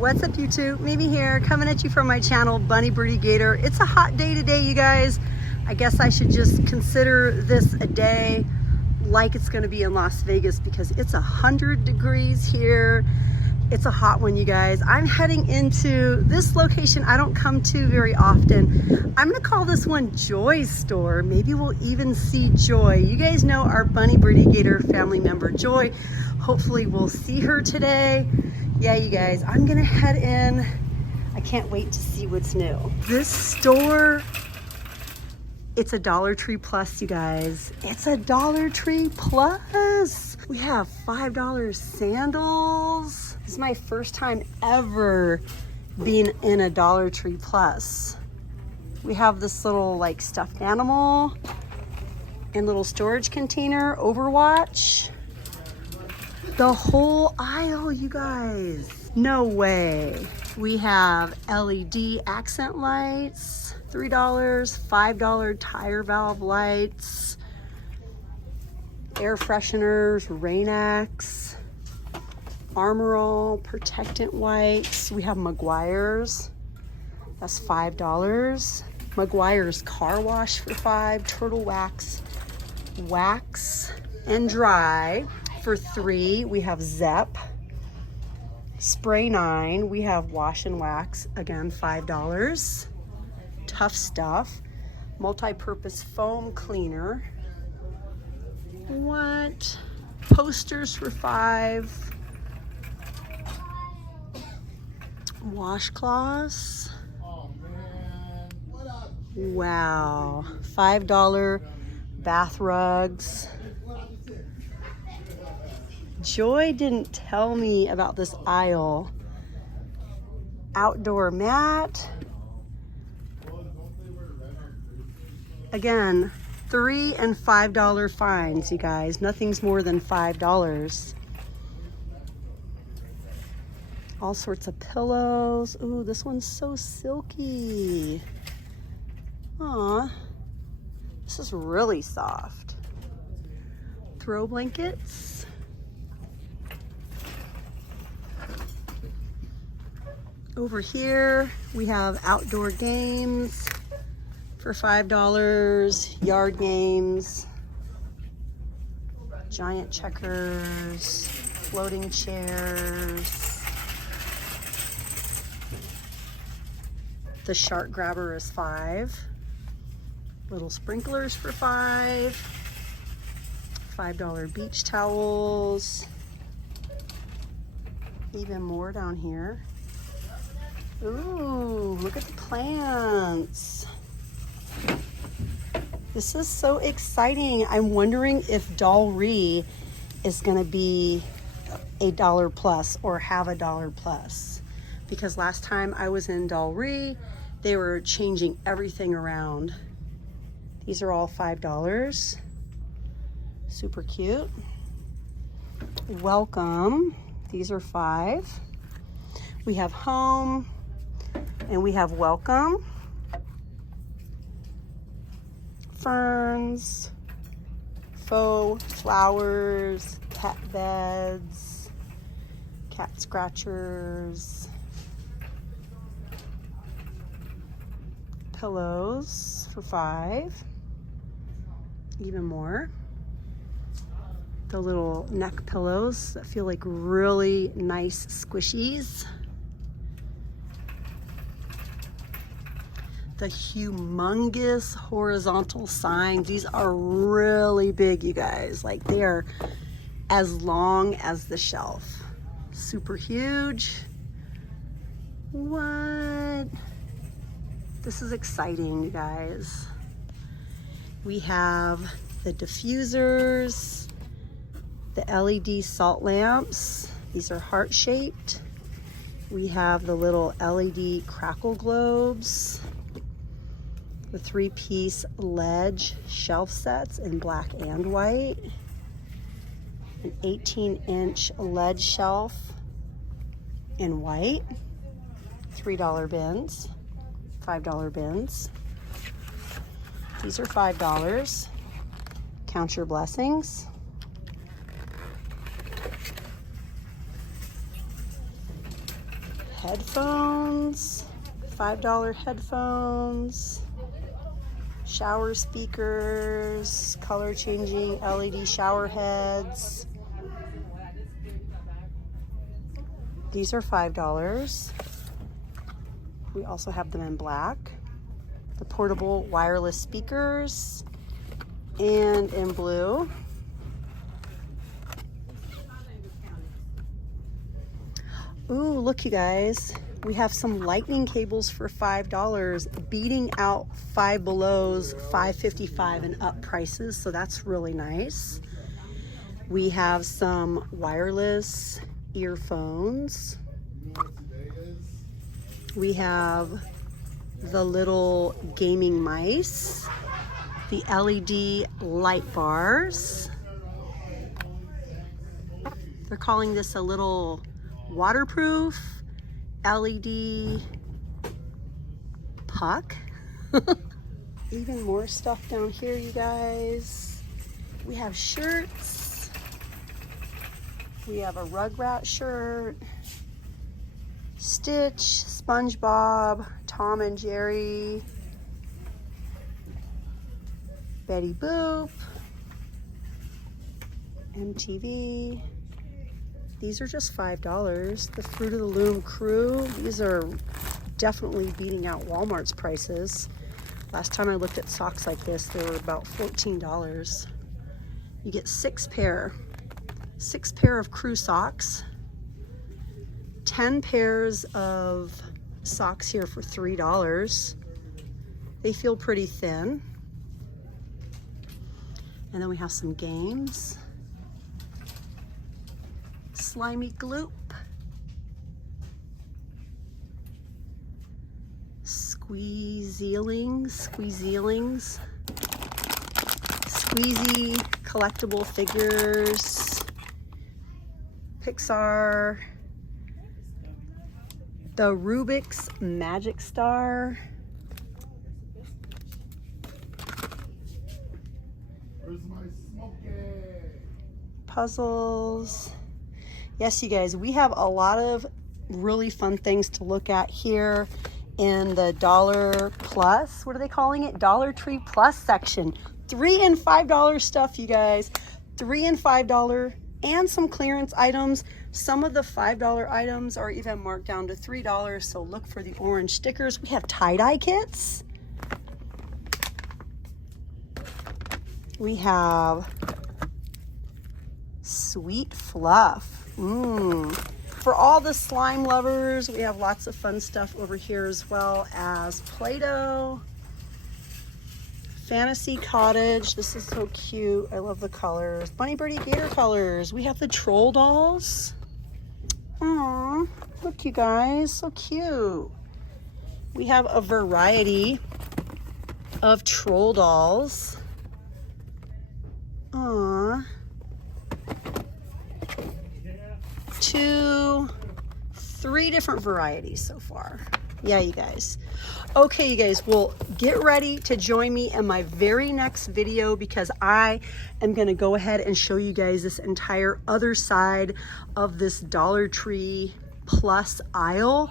What's up YouTube? Mimi here, coming at you from my channel, Bunny Birdy Gator. It's a hot day today, you guys. I guess I should just consider this a day like it's gonna be in Las Vegas because it's 100 degrees here. It's a hot one, you guys. I'm heading into this location I don't come to very often. I'm gonna call this one Joy's store. Maybe we'll even see Joy. You guys know our Bunny Birdy Gator family member, Joy. Hopefully we'll see her today. Yeah, you guys, I'm gonna head in. I can't wait to see what's new. This store, it's a Dollar Tree Plus, you guys. It's a Dollar Tree Plus. We have $5 sandals. This is my first time ever being in a Dollar Tree Plus. We have this little like stuffed animal and little storage container, Overwatch. The whole aisle, you guys. No way. We have LED accent lights, $3, $5 tire valve lights, air fresheners, Rain-X, Armor All, protectant wipes. We have Meguiar's, that's $5. Meguiar's car wash for $5, Turtle Wax, wax and dry for $3. We have Zep, Spray 9. We have Wash and Wax, again $5. Tough Stuff, multi-purpose foam cleaner. What? Posters for $5. Washcloths. Wow. $5 bath rugs. Joy didn't tell me about this aisle. Outdoor mat. Again, $3 and $5 fines, you guys. Nothing's more than $5. All sorts of pillows. Ooh, this one's so silky. Aw, this is really soft. Throw blankets. Over here, we have outdoor games for $5, yard games, giant checkers, floating chairs. The shark grabber is $5. Little sprinklers for $5. $5 beach towels. Even more down here. Ooh, look at the plants. This is so exciting. I'm wondering if Dolry is gonna be a $1 plus or have a $1 plus. Because last time I was in Dolry, they were changing everything around. These are all $5. Super cute. Welcome. These are $5. We have home. And we have welcome, ferns, faux flowers, cat beds, cat scratchers, pillows for $5, even more. The little neck pillows that feel like really nice squishies. The humongous horizontal signs. These are really big, you guys. Like, they are as long as the shelf. Super huge. What? This is exciting, you guys. We have the diffusers, the LED salt lamps. These are heart-shaped. We have the little LED crackle globes. The 3-piece ledge shelf sets in black and white. An 18-inch ledge shelf in white. $3 bins, $5 bins. These are $5. Count your blessings. headphones, $5 headphones, shower speakers, color changing LED shower heads. These are $5. We also have them in black. The portable wireless speakers, and in blue. Ooh, look you guys. We have some lightning cables for $5, beating out Five Below's $5.55 and up prices, so that's really nice. We have some wireless earphones. We have the little gaming mice, the LED light bars. They're calling this a little waterproof LED puck. Even more stuff down here, you guys. We have shirts. We have a Rugrat shirt, Stitch, SpongeBob, Tom and Jerry, Betty Boop, MTV. These are just $5. The Fruit of the Loom crew. These are definitely beating out Walmart's prices. Last time I looked at socks like this, they were about $14. You get 6 pair of crew socks, 10 pairs of socks here for $3. They feel pretty thin. And then we have some games. Slimy Gloop. Squeezeelings. Squeezy collectible figures. Pixar. The Rubik's Magic Star. Where's my smoking? Puzzles. Yes, you guys, we have a lot of really fun things to look at here in the Dollar Plus. What are they calling it? Dollar Tree Plus section. $3 and $5 stuff, you guys. $3 and $5 and some clearance items. Some of the $5 items are even marked down to $3, so look for the orange stickers. We have tie-dye kits. We have Sweet Fluff. For all the slime lovers, we have lots of fun stuff over here, as well as Play-Doh. Fantasy Cottage. This is so cute. I love the colors. Bunny, Birdy, Gator colors. We have the troll dolls. Aww, look you guys, so cute. We have a variety of troll dolls. Aww. 2, 3 different varieties so far. Yeah, you guys. Okay, you guys, well, get ready to join me in my very next video, because I am going to go ahead and show you guys this entire other side of this Dollar Tree Plus aisle,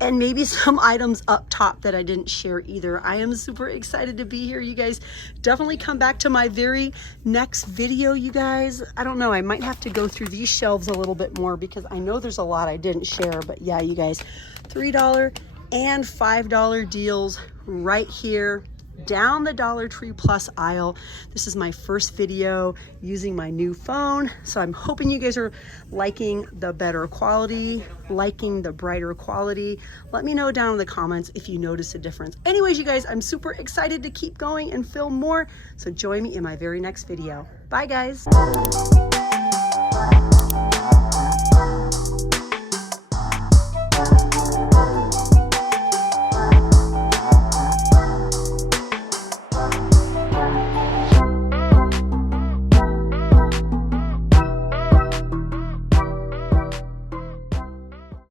and maybe some items up top that I didn't share either. I am super excited to be here, you guys. Definitely come back to my very next video, you guys. I don't know, I might have to go through these shelves a little bit more, because I know there's a lot I didn't share. But yeah, you guys, $3 and $5 deals right here down the Dollar Tree Plus aisle. This is my first video using my new phone, so I'm hoping you guys are liking the better quality, liking the brighter quality. Let me know down in the comments if you notice a difference. Anyways, you guys, I'm super excited to keep going and film more, so join me in my very next video. Bye, guys.